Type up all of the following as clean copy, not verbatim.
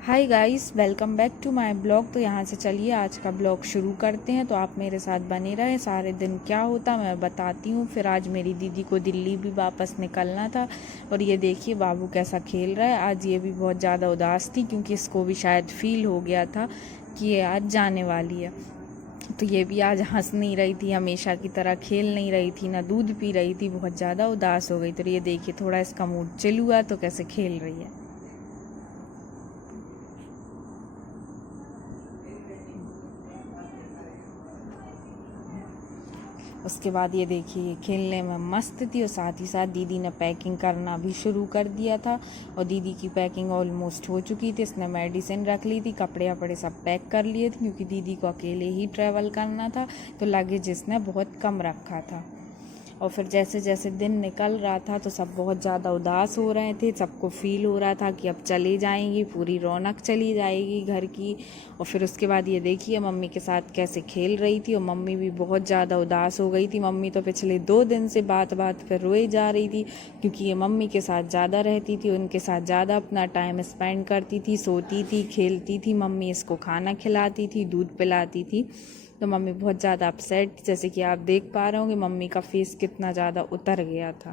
Hi guys, welcome back to my blog. तो यहाँ से चलिए आज का ब्लॉग शुरू करते हैं। तो आप मेरे साथ बने रहें। सारे दिन क्या होता मैं बताती हूँ। फिर आज मेरी दीदी को दिल्ली भी वापस निकलना था और ये देखिए बाबू कैसा खेल रहा है। आज ये भी बहुत ज़्यादा उदास थी क्योंकि इसको भी शायद फील हो गया था कि ये आज जाने वाली है। तो ये भी आज हंस नहीं रही थी, हमेशा की तरह खेल नहीं रही थी, ना दूध पी रही थी, बहुत ज़्यादा उदास हो गई। तो ये देखिए थोड़ा इसका मूड चिल हुआ तो कैसे खेल रही है। उसके बाद ये देखिए ये खेलने में मस्त थी और साथ ही साथ दीदी ने पैकिंग करना भी शुरू कर दिया था। और दीदी की पैकिंग ऑलमोस्ट हो चुकी थी। इसने मेडिसिन रख ली थी, कपड़े वपड़े सब पैक कर लिए थे क्योंकि दीदी को अकेले ही ट्रैवल करना था। तो लगेज इसने बहुत कम रखा था। और फिर जैसे जैसे दिन निकल रहा था तो सब बहुत ज़्यादा उदास हो रहे थे। सबको फील हो रहा था कि अब चली जाएंगी, पूरी रौनक चली जाएगी घर की। और फिर उसके बाद ये देखिए मम्मी के साथ कैसे खेल रही थी और मम्मी भी बहुत ज़्यादा उदास हो गई थी। मम्मी तो पिछले 2 दिन से बात बात पर रोए जा रही थी क्योंकि ये मम्मी के साथ ज़्यादा रहती थी, उनके साथ ज़्यादा अपना टाइम स्पेंड करती थी, सोती थी, खेलती थी। मम्मी इसको खाना खिलाती थी, दूध पिलाती थी। तो मम्मी बहुत ज़्यादा अपसेट थी, जैसे कि आप देख पा रहे होंगे मम्मी का फेस कितना ज़्यादा उतर गया था।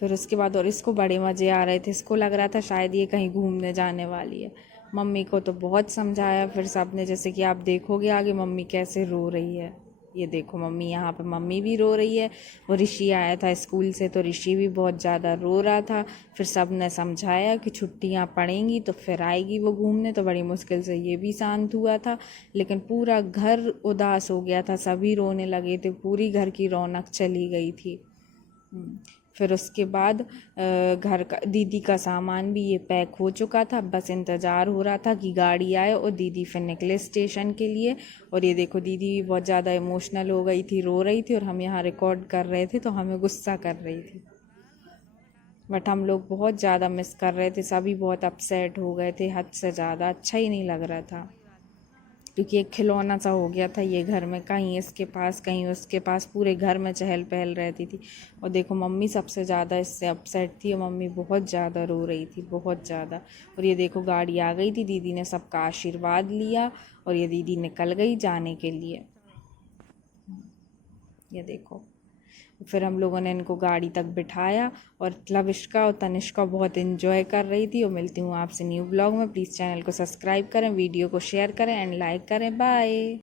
फिर उसके बाद और इसको बड़े मज़े आ रहे थे। इसको लग रहा था शायद ये कहीं घूमने जाने वाली है। मम्मी को तो बहुत समझाया, फिर सब ने, जैसे कि आप देखोगे आगे मम्मी कैसे रो रही है। ये देखो मम्मी, यहाँ पे मम्मी भी रो रही है। और ऋषि आया था स्कूल से तो ऋषि भी बहुत ज़्यादा रो रहा था। फिर सब ने समझाया कि छुट्टियाँ पड़ेंगी तो फिर आएगी वो घूमने। तो बड़ी मुश्किल से ये भी शांत हुआ था, लेकिन पूरा घर उदास हो गया था, सभी रोने लगे थे, पूरी घर की रौनक चली गई थी। फिर उसके बाद घर का दीदी का सामान भी ये पैक हो चुका था। बस इंतज़ार हो रहा था कि गाड़ी आए और दीदी फिर निकले स्टेशन के लिए। और ये देखो दीदी भी बहुत ज़्यादा इमोशनल हो गई थी, रो रही थी। और हम यहाँ रिकॉर्ड कर रहे थे तो हमें गुस्सा कर रही थी, बट हम लोग बहुत ज़्यादा मिस कर रहे थे। सभी बहुत अपसेट हो गए थे, हद से ज़्यादा। अच्छा ही नहीं लग रहा था क्योंकि एक खिलौना सा हो गया था ये घर में, कहीं इसके पास कहीं उसके पास, पूरे घर में चहल पहल रहती थी। और देखो मम्मी सबसे ज़्यादा इससे अपसेट थी और मम्मी बहुत ज़्यादा रो रही थी, बहुत ज़्यादा। और ये देखो गाड़ी आ गई थी, दीदी ने सबका आशीर्वाद लिया और ये दीदी निकल गई जाने के लिए। ये देखो फिर हम लोगों ने इनको गाड़ी तक बिठाया और लविष्का और तनिष्का बहुत इन्जॉय कर रही थी। और मिलती हूँ आपसे न्यू ब्लॉग में। प्लीज़ चैनल को सब्सक्राइब करें, वीडियो को शेयर करें एंड लाइक करें। बाय।